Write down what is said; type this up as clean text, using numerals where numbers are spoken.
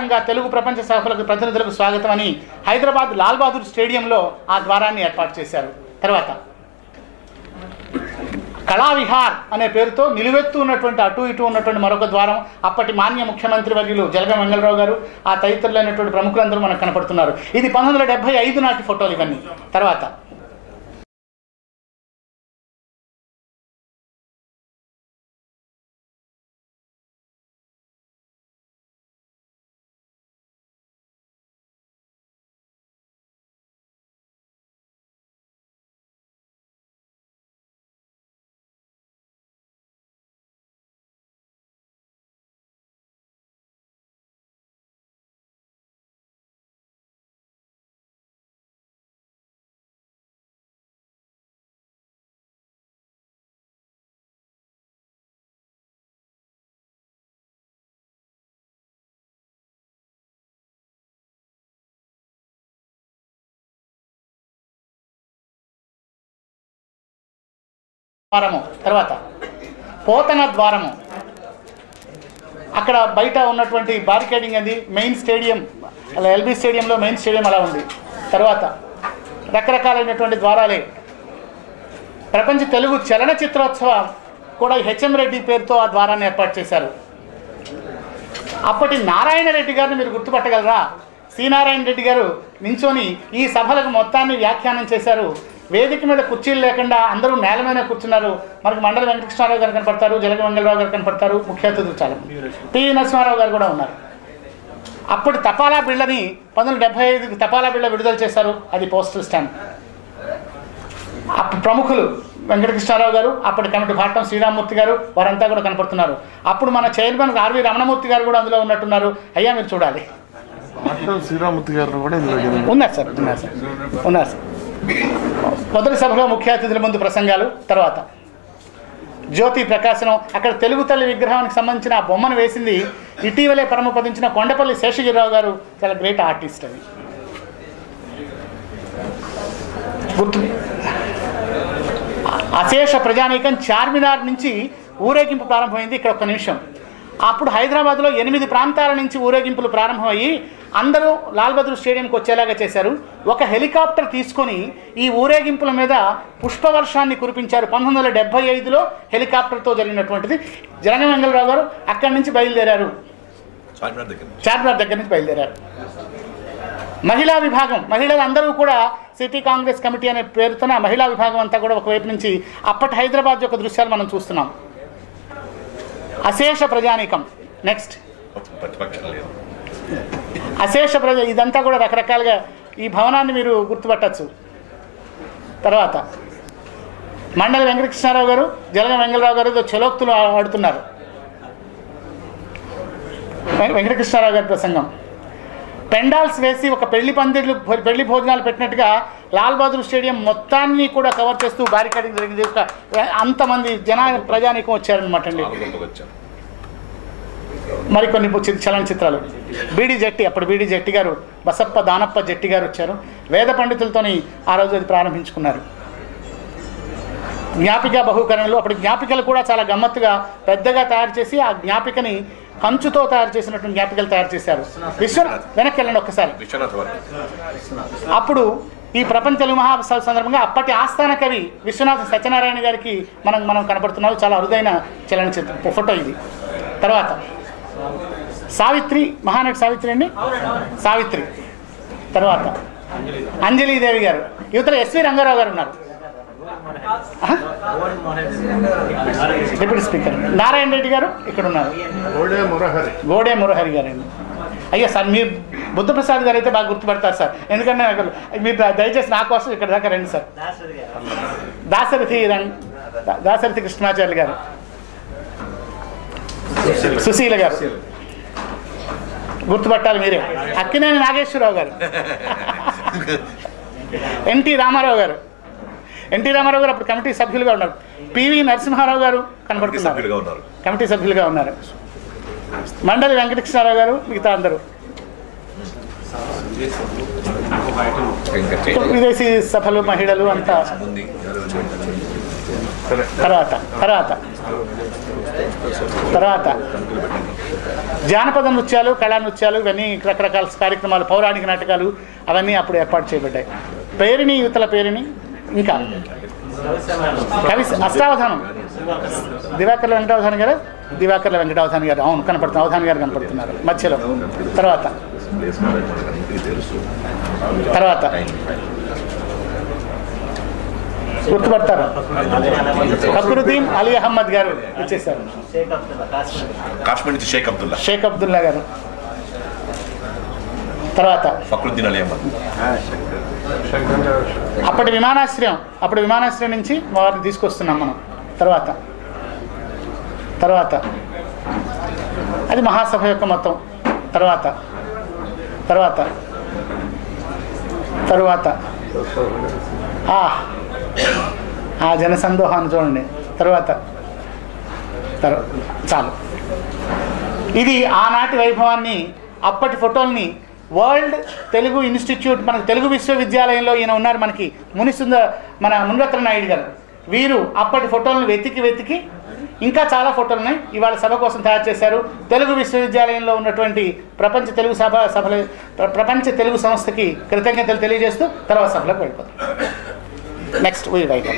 తెలుగు ప్రపంచ సభలకు ప్రతినిధులకు స్వాగతం అని హైదరాబాద్ లాల్ బహదూర్ స్టేడియంలో ఆ ద్వారాన్ని ఏర్పాటు చేశారు. తర్వాత కళావిహార్ అనే పేరుతో నిలువెత్తు ఉన్నటువంటి అటు ఇటు ఉన్నటువంటి మరొక ద్వారం. అప్పటి మాన్య ముఖ్యమంత్రి వర్యులు జలగం వెంగళరావు గారు ఆ తదితరులైనటువంటి ప్రముఖులందరూ మనకు కనపడుతున్నారు. ఇది 1975 నాటి ఫోటోలు ఇవన్నీ. తర్వాత ద్వారము. తర్వాత పోతన ద్వారము. అక్కడ బయట ఉన్నటువంటి బారికేడింగ్ అది మెయిన్ స్టేడియం, అలా ఎల్బీ స్టేడియంలో మెయిన్ స్టేడియం అలా ఉంది. తర్వాత రకరకాలైనటువంటి ద్వారాలే. ప్రపంచ తెలుగు చలనచిత్రోత్సవం కూడా హెచ్ఎం రెడ్డి పేరుతో ఆ ద్వారాన్ని ఏర్పాటు చేశారు. అప్పటి నారాయణ రెడ్డి గారిని మీరు గుర్తుపట్టగలరా? సి నారాయణ రెడ్డి గారు నించొని ఈ సభలకు మొత్తాన్ని వ్యాఖ్యానం చేశారు. వేదిక మీద కుర్చీలు లేకుండా అందరూ నేల మీద కూర్చున్నారు. మనకు మండలి వెంకటకృష్ణారావు గారు కనపడతారు, జలగం వెంగళరావు గారు కనపడతారు, ముఖ్య అతిథులు చాలా పివి నరసింహారావు గారు కూడా ఉన్నారు. అప్పుడు తపాలా బిళ్ళని 1975 తపాలా బిళ్ళ విడుదల చేశారు. అది పోస్టల్ స్టాంప్. అప్పుడు ప్రముఖులు వెంకటకృష్ణారావు గారు, అప్పటి కమిటీ భాటం శ్రీరామమూర్తి గారు, వారంతా కూడా కనపడుతున్నారు. అప్పుడు మన చైర్మన్ ఆర్వి రమణమూర్తి గారు కూడా అందులో ఉన్నట్టున్నారు. అయ్యా మీరు చూడాలి. శ్రీరామమూర్తి గారు కూడా ఉన్నారు సార్, ఉన్నారు సార్. మొదటి సభలో ముఖ్య అతిథుల ముందు ప్రసంగాలు. తర్వాత జ్యోతి ప్రకాశనం. అక్కడ తెలుగు తల్లి విగ్రహానికి సంబంధించిన ఆ బొమ్మను వేసింది ఇటీవలే పరమపదించిన కొండపల్లి శేషగిరిరావు గారు. చాలా గ్రేట్ ఆర్టిస్ట్. అది గుర్తు. అశేష ప్రజానీకం చార్మినార్ నుంచి ఊరేగింపు ప్రారంభమైంది. ఇక్కడ ఒక్క నిమిషం. అప్పుడు హైదరాబాద్లో 8 ప్రాంతాల నుంచి ఊరేగింపులు ప్రారంభమయ్యి అందరూ లాల్ బహదూర్ స్టేడియంకి వచ్చేలాగా చేశారు. ఒక హెలికాప్టర్ తీసుకొని ఈ ఊరేగింపుల మీద పుష్పవర్షాన్ని కురిపించారు. 1975లో హెలికాప్టర్తో జరిగినటువంటిది. జలగం వెంగళరావు గారు అక్కడి నుంచి బయలుదేరారు, చార్మినార్ దగ్గర నుంచి బయలుదేరారు. మహిళా విభాగం, మహిళలందరూ కూడా సిటీ కాంగ్రెస్ కమిటీ అనే పేరుతోనే ఆ మహిళా విభాగం అంతా కూడా ఒకవైపు నుంచి అప్పటి హైదరాబాద్ యొక్క దృశ్యాలు మనం చూస్తున్నాం. అశేష ప్రజానీకం. నెక్స్ట్ అశేష ఇదంతా కూడా రకరకాలుగా ఈ భవనాన్ని మీరు గుర్తుపట్టచ్చు. తర్వాత మండలి వెంకటకృష్ణారావు గారు, జలగం వెంగళరావు గారు చలోక్తులు ఆడుతున్నారు. వెంకటకృష్ణారావు గారి ప్రసంగం. పెండాల్స్ వేసి ఒక పెళ్లి భోజనాలు పెట్టినట్టుగా లాల్ బహదూర్ స్టేడియం మొత్తాన్ని కూడా కవర్ చేస్తూ బారికేడింగ్ జరిగింది. అంతమంది ప్రజానీకం వచ్చారనమాట అండి. మరికొన్ని చలనచిత్రాలు. బీడీ జట్టి, అప్పుడు బీడీ జట్టి గారు, బసప్ప దానప్ప జట్టి గారు వచ్చారు. వేద పండితులతోని ఆ రోజు అది ప్రారంభించుకున్నారు. జ్ఞాపిక బహుకరణలు. అప్పుడు జ్ఞాపికలు కూడా చాలా గమ్మత్తుగా పెద్దగా తయారు చేసి ఆ జ్ఞాపికని కంచుతో తయారు చేసినటువంటి జ్ఞాపికలు తయారు చేశారు. వెనక్కి వెళ్ళండి ఒక్కసారి. అప్పుడు ఈ ప్రపంచ తెలుగు మహాసభ సందర్భంగా అప్పటి ఆస్థాన కవి విశ్వనాథ సత్యనారాయణ గారికి మనం కనపడుతున్నాం. చాలా అరుదైన చలనచిత్ర ఫోటో ఇది. తర్వాత సావిత్రి, మహానటి సావిత్రి అండి, సావిత్రి. తర్వాత అంజలీదేవి గారు. యువతల ఎస్వి రంగారావు గారు ఉన్నారు. డిప్యూటీ స్పీకర్ నారాయణ రెడ్డి గారు ఇక్కడ ఉన్నారు. గోడే మురహరి గారు అండి. అయ్యా సార్, మీరు బుద్ధప్రసాద్ గారు అయితే బాగా గుర్తుపడతారు సార్, ఎందుకంటే మీరు దయచేసి నా కోసం ఇక్కడ దాకా రండి సార్. దాశరథి కృష్ణమాచార్య గారు, సుశీల గారు గుర్తుపట్టాలి మీరే. అక్కినేని నాగేశ్వరరావు గారు, ఎన్టీ రామారావు గారు. ఎన్టీ రామారావు గారు అప్పుడు కమిటీ సభ్యులుగా ఉన్నారు. పివి నరసింహారావు గారు కనపడుతున్నారు, కమిటీ సభ్యులుగా ఉన్నారు. మండలి వెంకటకృష్ణారావు గారు, మిగతా అందరూ. విదేశీ సభలు, మహిళలు అంతా. తర్వాత తర్వాత తర్వాత జానపద నృత్యాలు, కళా నృత్యాలు, ఇవన్నీ రకరకాల కార్యక్రమాలు, పౌరాణిక నాటకాలు అవన్నీ అప్పుడు ఏర్పాటు చేయబడ్డాయి. పేరిణి, యువతల పేరిణి, ఇంకా కవి అష్టావధానం దివాకర్ల వెంకటావధాని గారు, దివాకర్ల వెంకటావధాని గారు, అవును కనపడుతున్నారు, అవధాని గారు కనపడుతున్నారు మధ్యలో. తర్వాత తర్వాత గుర్తుపడతారు, ఫక్రుద్దీన్ అలీ అహ్మద్ గారు ఇచ్చేసారు, కాశ్మీర్ నుంచి షేక్ అబ్దుల్లా గారు. తర్వాత ఫక్రుద్దీన్ అలీ అహ్మద్. అప్పటి విమానాశ్రయం నుంచి వారిని తీసుకొస్తున్నాం మనం. తర్వాత తర్వాత అది మహాసభ యొక్క మొత్తం. తర్వాత తర్వాత తర్వాత ఆ జనసందోహాన్ని చూడండి. తర్వాత చాలు. ఇది ఆనాటి వైభవాన్ని, అప్పటి ఫోటోల్ని వరల్డ్ తెలుగు ఇన్స్టిట్యూట్, మనకు తెలుగు విశ్వవిద్యాలయంలో ఈయన ఉన్నారు మనకి, మన మునిరత్న నాయుడు గారు. వీరు అప్పటి ఫోటోలను వెతికి ఇంకా చాలా ఫోటోలు ఉన్నాయి, ఇవాళ సభ కోసం తయారు చేశారు. తెలుగు విశ్వవిద్యాలయంలో ఉన్నటువంటి ప్రపంచ తెలుగు సంస్థకి కృతజ్ఞతలు తెలియజేస్తూ తర్వాత సభలోకి వెళ్ళిపోతాం. Next we write.